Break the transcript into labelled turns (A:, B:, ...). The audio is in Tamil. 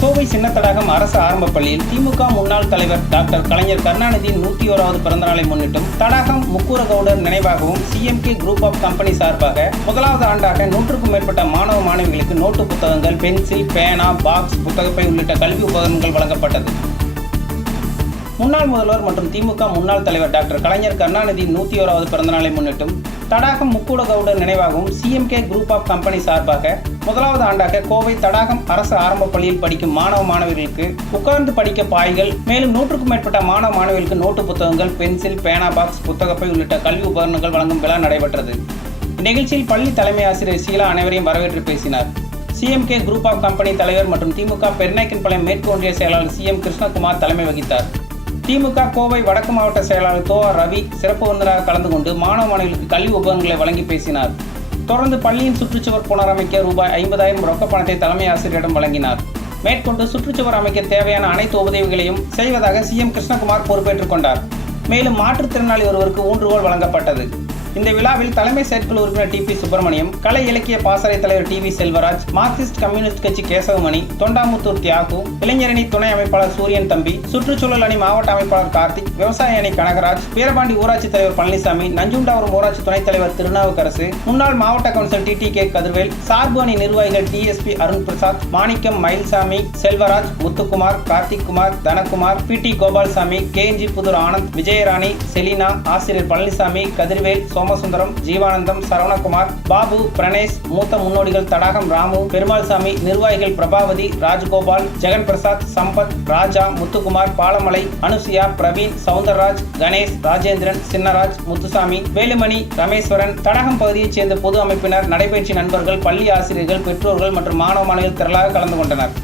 A: கோவை சின்னத்தடாகம் அரசு ஆரம்ப பள்ளியில் திமுக முன்னாள் தலைவர் டாக்டர் கலைஞர் கருணாநிதியின் நூற்றி ஓராவது பிறந்தநாளை முன்னிட்டும் தடாகம் முக்கூரகவுடர் நினைவாகவும் சிஎம்கே குரூப் ஆஃப் கம்பெனி சார்பாக முதலாவது ஆண்டாக நூற்றுக்கும் மேற்பட்ட மாணவ மாணவிகளுக்கு நோட்டு புத்தகங்கள் பென்சில் பேனா பாக்ஸ் புத்தகப்பை உள்ளிட்ட கல்வி உபகரணங்கள் வழங்கப்பட்டது. முன்னாள் முதல்வர் மற்றும் திமுக முன்னாள் தலைவர் டாக்டர் கலைஞர் கருணாநிதியின் நூற்றி ஓராவது பிறந்தநாளை முன்னிட்டும் தடாகம் முக்கூட கவுடர் நினைவாகவும் சிஎம்கே குரூப் ஆஃப் கம்பெனி சார்பாக முதலாவது ஆண்டாக கோவை தடாகம் அரசு ஆரம்ப பள்ளியில் படிக்கும் மாணவ மாணவிகளுக்கு உட்கார்ந்து படிக்க பாய்கள் மேலும் நூற்றுக்கும் மேற்பட்ட மாணவ மாணவிகளுக்கு நோட்டு புத்தகங்கள் பென்சில் பேனா பாக்ஸ் புத்தகப்பை உள்ளிட்ட கல்வி உபகரணங்கள் வழங்கும் விழா நடைபெற்றது. இந்நிகழ்ச்சியில் பள்ளி தலைமை ஆசிரியர் சீலா அனைவரையும் வரவேற்று பேசினார். சிஎம்கே குரூப் ஆஃப் கம்பெனி தலைவர் மற்றும் திமுக பெருநாய்க்கன்பாளையம் மேற்கு ஒன்றிய செயலாளர் சிஎம் கிருஷ்ணகுமார் தலைமை வகித்தார். திமுக கோவை வடக்கு மாவட்ட செயலாளர் தோஆர் ரவி சிறப்பு விருந்தினராக கலந்து கொண்டு மாணவ மாணவிகளுக்கு கல்வி உபகரணங்களை வழங்கி பேசினார். தொடர்ந்து பள்ளியின் சுற்றுச்சுவர் புனரமைக்க ரூபாய் ஐம்பதாயிரம் ரொக்க பணத்தை தலைமை ஆசிரியரிடம் வழங்கினார். மேற்கொண்டு சுற்றுச்சுவர் அமைக்க தேவையான அனைத்து உதவிகளையும் செய்வதாக சிஎம் கிருஷ்ணகுமார் பொறுப்பேற்றுக் கொண்டார். மேலும் மாற்றுத்திறனாளி ஒருவருக்கு ஊன்றுகோல் வழங்கப்பட்டது. இந்த விழாவில் தலைமை செயற்குழு உறுப்பினர் டி பி சுப்பிரமணியம் கலை இலக்கிய பாசறை தலைவர் T V Selvaraj Marxist communist கட்சி கேசவமணி தொண்டாமுத்தூர் தியாகு இளைஞரணி துணை அமைப்பாளர் சூரியன் தம்பி சுற்றுச்சூழல் அணி மாவட்ட அமைப்பாளர் கார்த்திக் விவசாய அணி கனகராஜ் வீரபாண்டி ஊராட்சி தலைவர் பழனிசாமி நஞ்சுண்டாவரம் ஊராட்சி துணைத் தலைவர் திருநாவுக்கரசு முன்னாள் மாவட்ட council T T K Kathirvel சார்பு அணி நிர்வாகிகள் DSP Arun Prasad Manickam Mylsamy Selvaraj Muthukumar Karthik Kumar Thanakumar P T Gopalsamy KNG Pudur Anand Vijayarani Selina ஆசிரியர் பழனிசாமி கதிர்வேல் சோமசுந்தரம் ஜீவானந்தம் சரவணகுமார் பாபு பிரணேஷ் மூத்த முன்னோடிகள் தடாகம் ராமு பெருமாள்சாமி நிர்வாகிகள் பிரபாவதி ராஜ்கோபால் ஜெகன் பிரசாத் சம்பத் ராஜா முத்துக்குமார் பாலமலை அனுசியா பிரவீன் சவுந்தரராஜ் கணேஷ் ராஜேந்திரன் சின்னராஜ் முத்துசாமி வேலுமணி ரமேஸ்வரன் தடகம் பகுதியைச் சேர்ந்த பொது அமைப்பினர் நடைபயிற்சி நண்பர்கள் பள்ளி ஆசிரியர்கள் பெற்றோர்கள் மற்றும் மாணவ மாணவிகள் திரளாக கலந்து கொண்டனர்.